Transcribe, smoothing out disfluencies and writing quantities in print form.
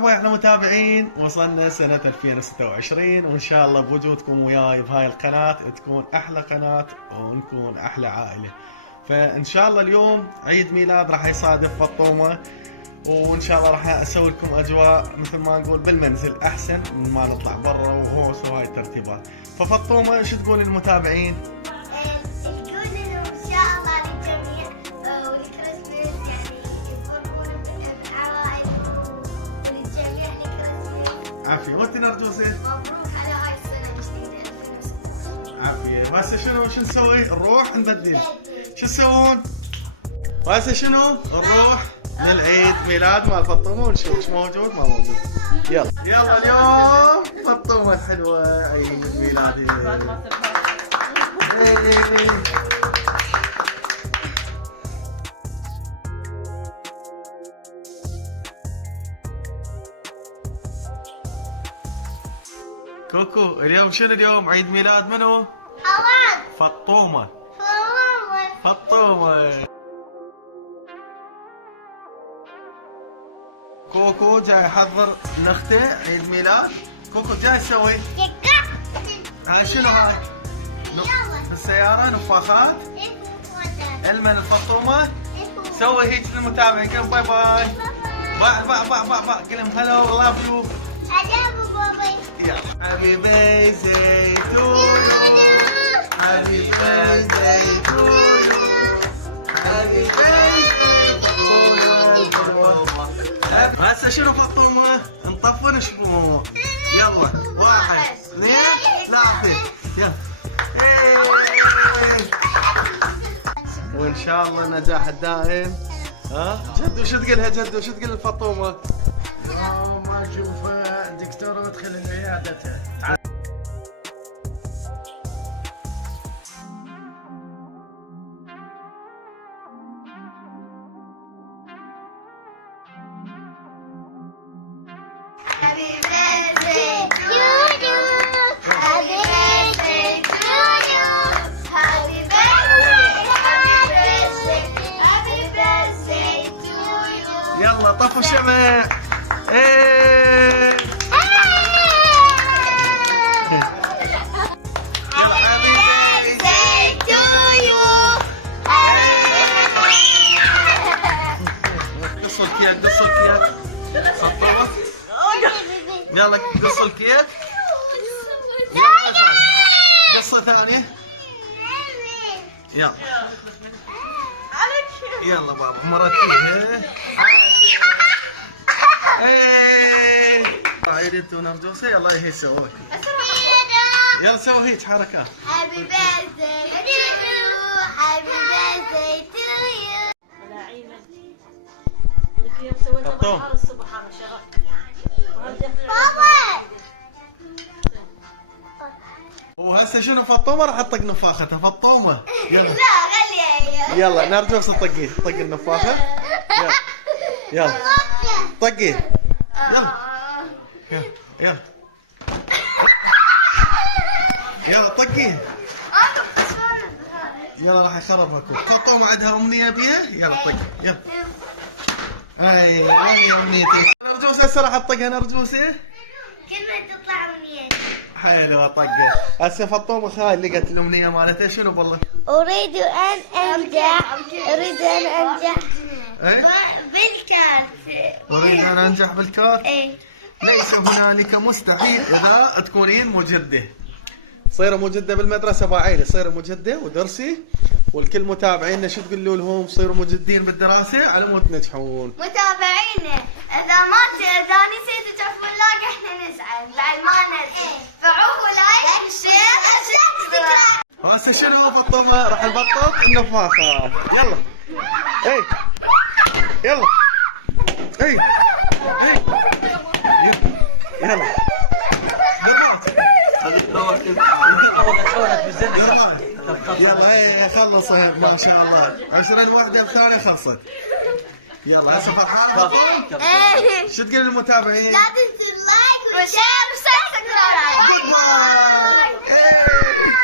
مرحبا احنا متابعين، وصلنا سنة 2026 وان شاء الله بوجودكم وياي بهاي القناة تكون احلى قناة ونكون احلى عائلة. فان شاء الله اليوم عيد ميلاد راح يصادف فطومة، وان شاء الله راح اسوي لكم اجواء مثل ما نقول بالمنزل احسن من ما نطلع برا وهوس وهاي الترتيبات. ففطومة شو تقول للمتابعين؟ عافية. وانت نرجوسي؟ مبروك على هاي السنة الجديدة 2026. عافية. وهسه شو نسوي؟ نروح نبدل. شو تسوون؟ وهسه شنو؟ نروح للعيد ميلاد مال فطومة ونشوف ايش موجود ما موجود. يلا يلا اليوم فطومة الحلوة عيد ميلادي. كوكو اليوم شنو؟ اليوم عيد ميلاد منو؟ حواد. فطومة. فطومة. فطومة. كوكو جاي يحضر لاخته عيد ميلاد. كوكو جاي يسوي؟ هاي شنو هاي؟ بالسيارة نفاخات؟ المن الفطومة؟ سوي هيك للمتابعين، قل باي باي. باي باي باي باي باي، قل لهم هلا لاف يو. Happy birthday to you. Happy birthday to you. Happy birthday to you. هسه شنو فطومة؟ نطفي نشوفه. يلا 1 2 3 يلا. وان شاء الله النجاح الدائم. ها جدو شو تقولها؟ جدو شو تقول الفطومة؟ ما اشوف دكتور وادخل عيادته. Happy birthday to you. Happy birthday to you. Happy birthday. Happy birthday to you. يلا طفوا الشمع. ايه قصوا الكيك، قصوا الكيك. خطوة. يلا قصوا الكيك. قصة ثانية. يلا يلا بابا مرتين. ايه عيد انتو نرجوسي. يلا هي سووا. يلا سووا هيك حركات. Happy birthday to you. Happy birthday to you. وهسه شنو فطومة راح تطق نفاختها. فطومة يلا. لا غلي. يلا نرجوس طقي طق النفاخة. يلا يلا طقي. يلا يلا يلا طقي. يلا راح يخربك. فطومة عندها أمنية بيها. يلا طقي يلا. اي وين هي أمنيتك؟ نرجوس هسه راح تطقها نرجوسي. كلمة تطلع أمنيتي. حلوة طقة. هسه فطومة خالي لقت الأمنية مالتها شنو بالله؟ أريد أن أنجح. أريد أن أنجح ايه؟ بالكارت. أريد أن أنجح بالكارت. إيه. ليس هنالك مستحيل إذا تكونين مجدة. صيروا مجدة بالمدرسة باعيلة، صيروا مجدة ودرسي، والكل متابعينا شو تقولوا لهم؟ صيروا مجدين بالدراسة على مود تنجحون. متابعينا إذا نسيتوا تعرفون لايك إحنا نزعل بعد ما نرجع. فعوفوا لايك وشير وسبسكرايب. هسه شنو فطومة؟ راح نبطل النفاخة. يلا. اي يلا. اي اي يلا. بالراحة. يلا هي خلصوا هيك ما شاء الله. 20 وحدة الثانية خلصت. يلا هسه فرحان. شو تقول للمتابعين؟ لا تنسوا اللايك وشير وسبسكرايب. جود باي.